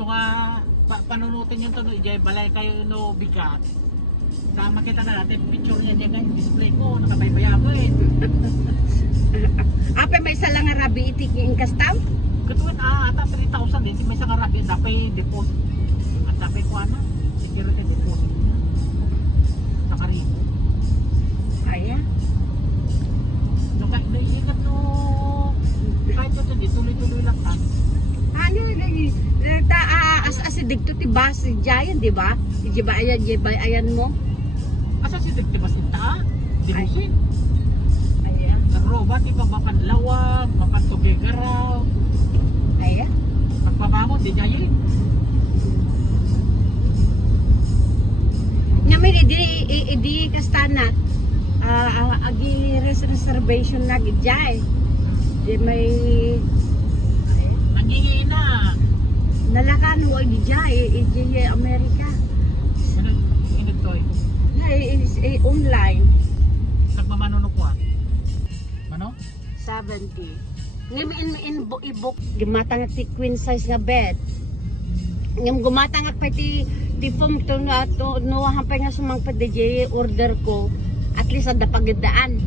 So nga, panunutin yung tono, ijay balay kayo no bigat. Tama kita na natin, picture niya niya yung display ko, nakabaybay ako eh. Apa may isa lang nga rabi itik yung kastam? Katuwin, ata 3,000 din, may isang arabi, dapat deposit. At dapat ko ano, security deposit niya. Nakarin. Aya. No, kahit naiingat no, kahit ito, di tuloy-tuloy lang tayo. Ano lagi? As digto ti bus giant, di ba? Di ba ayan mo? Asa si Dagtibas ita? Dinusin. Ayan. Nagroba, di ba mapanlawag, mapantugigaraw. Ayan. Pagpamamot, di jayin. Namin di kastana. Agi reservation na gidjay. Di may Nangihina. nalakan ho gidjay iji Amerika. Ano to eh? Na is online Nagmamanunukuan. Ano? 70. Ngim i-book gimatang ti queen size nga bed. Ngim gumatang pa ti form to na to no hampay nga sumang pa DJ order ko at least ada pagdaan.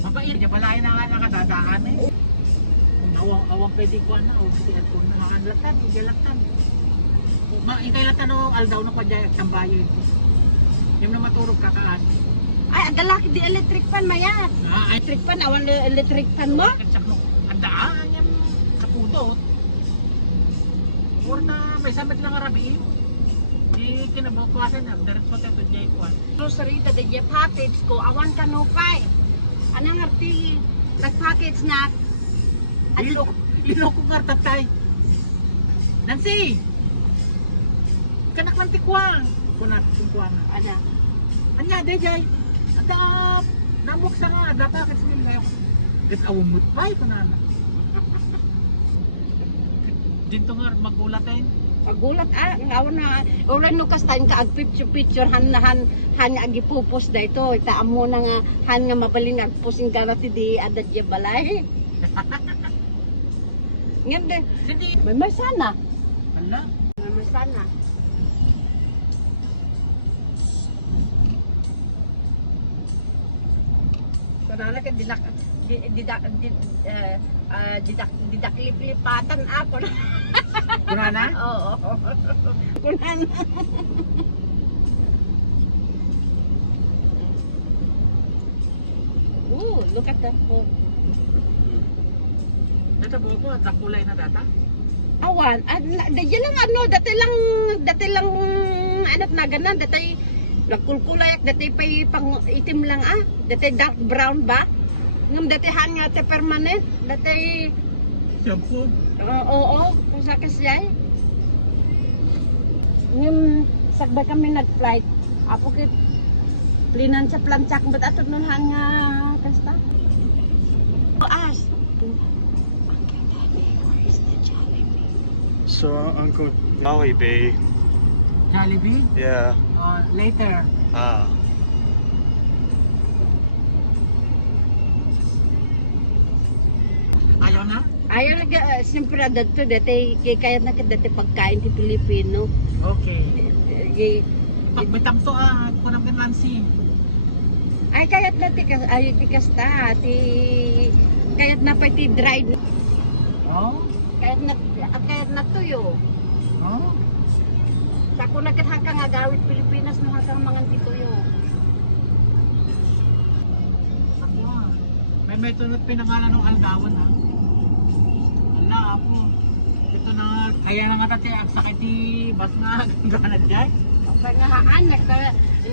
Mapait niya balay na nga nakadadaan eh. Awang pwede ko na o kasi at kung nakakanlatan, igalatan. Ikailatan o aldaw na padya at tambayo ito. Yung na maturog kakaan. Ay, adalaki di electric fan mayat. Electric fan, awan electric fan mo? Ang daan yan sa pudot. Or na may samat lang arabiin. Di kinabukasan na, diretso tayo dyan ko. Grocery da di package ko, awan kanupay. Anang arti nag-package na Ilok ko nga tatay. Nancy! Kanak ng tikwang. Kunat tikwang. Ada. Anya, dejay. Ada, namuk sa nga. Ada pa kasi nila ngayon. Gat awumot pa ito na. Dito nga magulatin. Pagulat awan na ulan no kastain ka ag picture han agi pupos da ito ita amo na nga han nga mabaling ag posing garati di ada di balay. Ngem de. Hindi. May sana. Hala. May sana. Karana ka didaklip-lipatan ako na. Kunana? Oo. Kunana. Look at that food. Data buo ko, at kulay na data. Awan, dati lang ano, dati lang anak na ganan, dati nagkulkulay, dati pang itim lang dati dark brown ba? Ngam dati hanga te permanent, dati Shampoo. oo, kusa kasay. Ngam sagbay kami nag-flight, apo kit plinan sa plantsak bat atot nun hanga kasta. As So, Uncle Jollibee. Jollibee? Yeah. Later. Ayaw na? ayaw siyempre dito, dati kaya na dati pagkain ti Pilipino. Okay. Eh, Pagbitam to kunang kinlansi. Ay kayat na ay tikasta kayat na pati dried Oh? kayat na tuyo Oh? sa ko nagkahang nga gawit Pilipinas no hanggang mga tituyo. Ako may tunot pinangalan ng algawan Ala ako. Ito na kaya na nga tati ang sakit ti bas nga gana dyan. Okay nga haan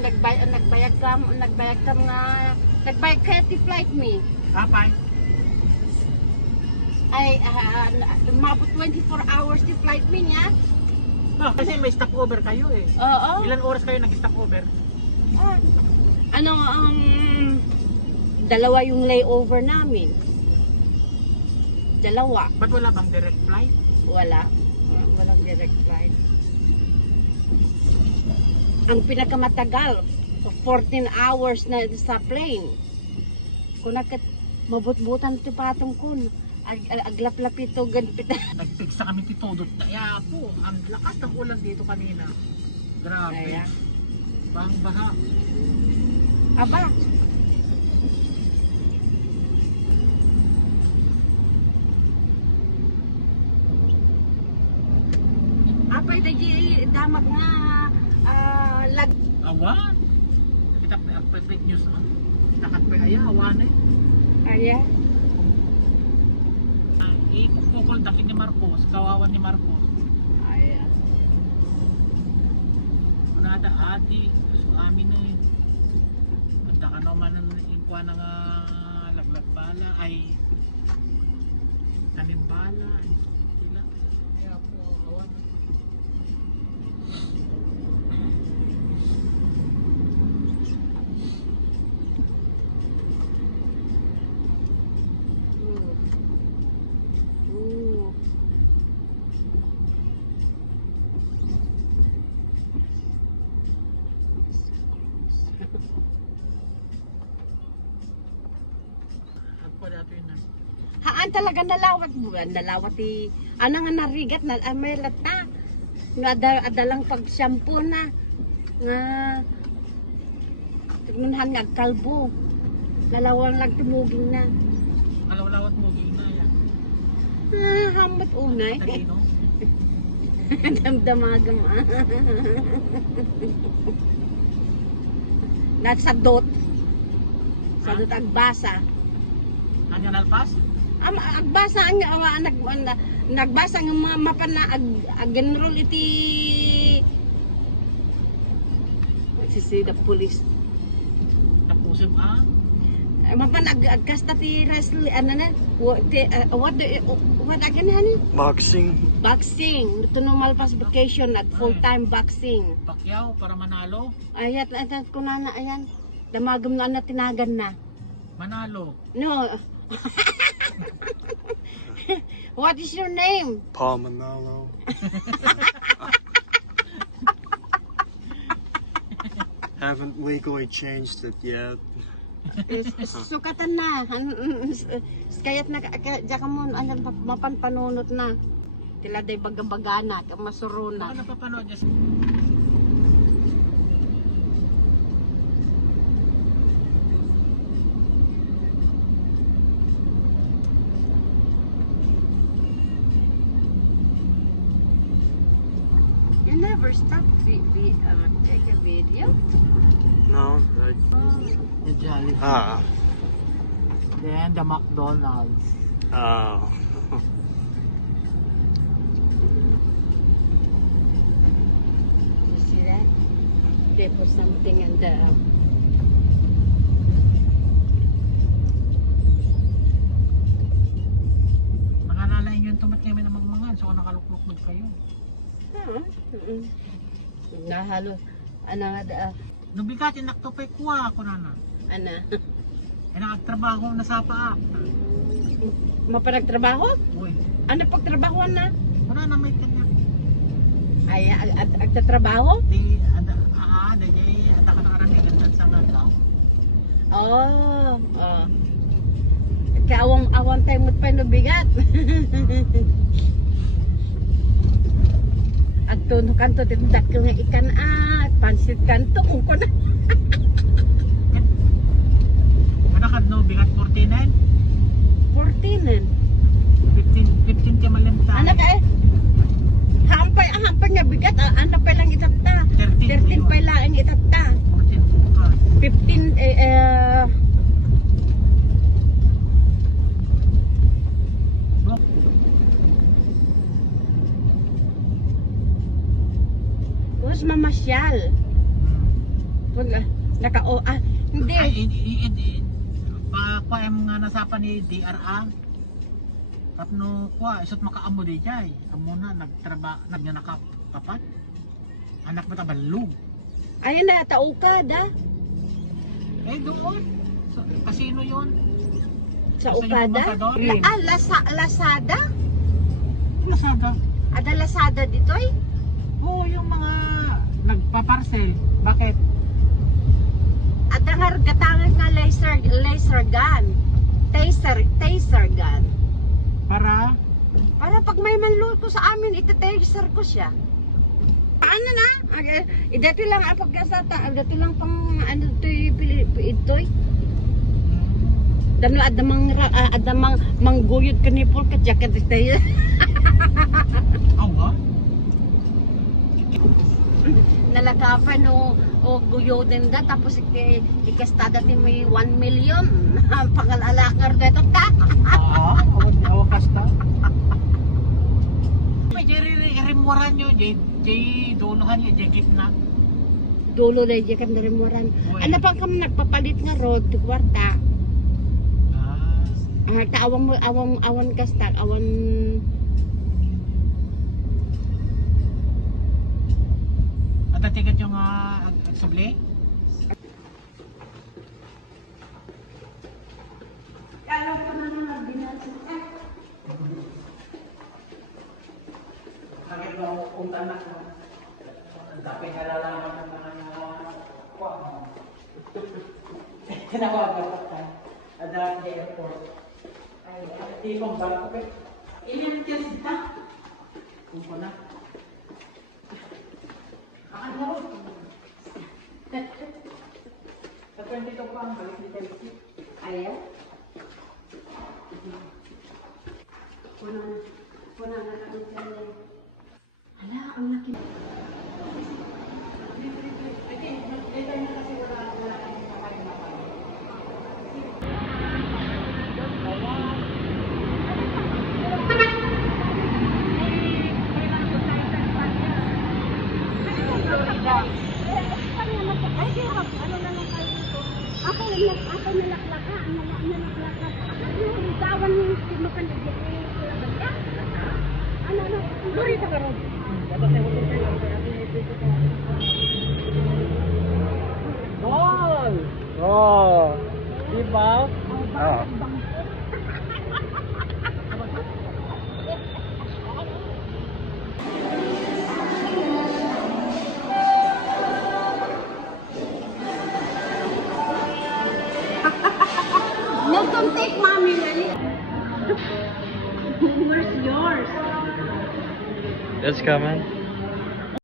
nagbayag kaya ti flight me Kapay. ay mabot 24 hours ti flight me niya. Kasi may stopover kayo eh. Oo. Ilan oras kayo nag-stopover? Ano dalawa yung layover namin. Dalawa. Ba't wala bang direct flight? Walang direct flight. Ang pinakamatagal 14 hours na sa plane. Kung mabutbutan ti patong kun. Aglaplapito ganpit. Nagpigsa kami titudot. Kaya po, ang lakas ng ulan dito kanina. Grabe. Kaya. Bang baha. Aba, apay da di damat nga lag Awan. Kita fake news. Takat pa aya, awan eh. aya. Ikukukol dakin ni Marcos. Kawawan ni Marcos. Aya. Manada ati. So amin eh. Anda ka naman ng inkwa ng laglagbala ay tanimbala ay sila. Kaya po awan. Ooh. Agpa dato yun na. Haan talaga nalawat mo. Nalawat ana nga narigat na may lata. Nga adalang pag shampoo na. Nga tignuhan nga kalbo. Nalawang lang tumugin na. Kalawlawat mo gina yan. Hamot unay. Talino. Damdamagam Nasa dot. Sa dot agbasa. Kanya nalpas? Agbasa ang nagbasa ng mga mapa na general iti nagsisida police. Tapusin Mapa na agkasta ti wrestling ano na what again hani? Boxing. Boxing. Ito no malpas vacation at full-time boxing. Pacquiao para manalo. Ayat ko na ayan. Damagam na tinagan na. Manalo. No. What is your name? Paul Manalo. Haven't legally changed it yet. Sukatan na. Kaya't na diya ka mo mapanpanunot na. Tila day bagabagana, masuruna. Baka napapanood niya. You never stop take a video? No, The Jollibee. Then the McDonald's. Oh. You see that? They put something in the Nakalalain yung tumat kami na magmangan. So nakalukluk mo kayo. Nahalo. Ano nga Nung bigatin naktupay kuha ako na na. ano? Eh nakagtrabaho na sa paak. Mapanagtrabaho? Uy. Ano pagtrabaho na? Wala na may kanya. Ay, agtatrabaho? Di, ada ka nakaramigan dyan sa nga daw. Oh. Kaya awang tayo mo't pa bigat. At tuno kanto tindak yung ikan pansit kanto kung ko na. Ano ka no, bigat 49? 14. 15 ka malimta. Anak hampay nga bigat. Anak pa lang itata. 13 pa lang itata. 14 ka. 15 Tapos mamasyal. Hindi. Ay, pa yung nga nasapan ni DRA. Tapno kwa, isot makaamo di jay. Amo na nagnyakapapat. Anak ba tabalog? Ayun na, taukad Eh doon. Kasino yun? Sa Gusto niyo Ukada? pumunta doon? Lazada? Lasada. Ada Lazada ditoy? Oo, yung mga nagpa-parcel. Bakit? Ada nga gatangan nga laser gun. Taser gun. Para Para pag may manluto sa amin, ite-taser ko siya. Ano na? Dito lang pagkasata, dito lang pang ano ito'y. Dami adamang mangguyod kanipol ka jacket tayo. awa. Nalakapan o guyodin da tapos ikastada ti may 1 million. Pangalalakar dito ka. Awan kasta. May rimuran nyo, jay duluhan nyo, jay gitna. Dulo na di kam narimuran. Ano pa kam nagpapalit nga road to kwarta. Taawang mo awan kasta awan At atigat yung agsubli? Alam ko na nang binasa. Bakit mo kung anak mo? Ang dapit nalalaman ng mga kuwan mo. Tinawagan ko tayo. Adapt the airport. Ay, di kong barko ka. Ilan tiyan sita? Kung ko na. Akan na rin. Sa 22 pa ang balik ni Chelsea. Ayaw. Kuna na kami sa hala, ang laki. Ako nalaklaka, nalaklaka. Yung tawan yung sinukan na dyan. Ano, lori sa karoon. Gol! Oh! Diba? Oh. No, don't take mommy money. Where's yours? It's coming.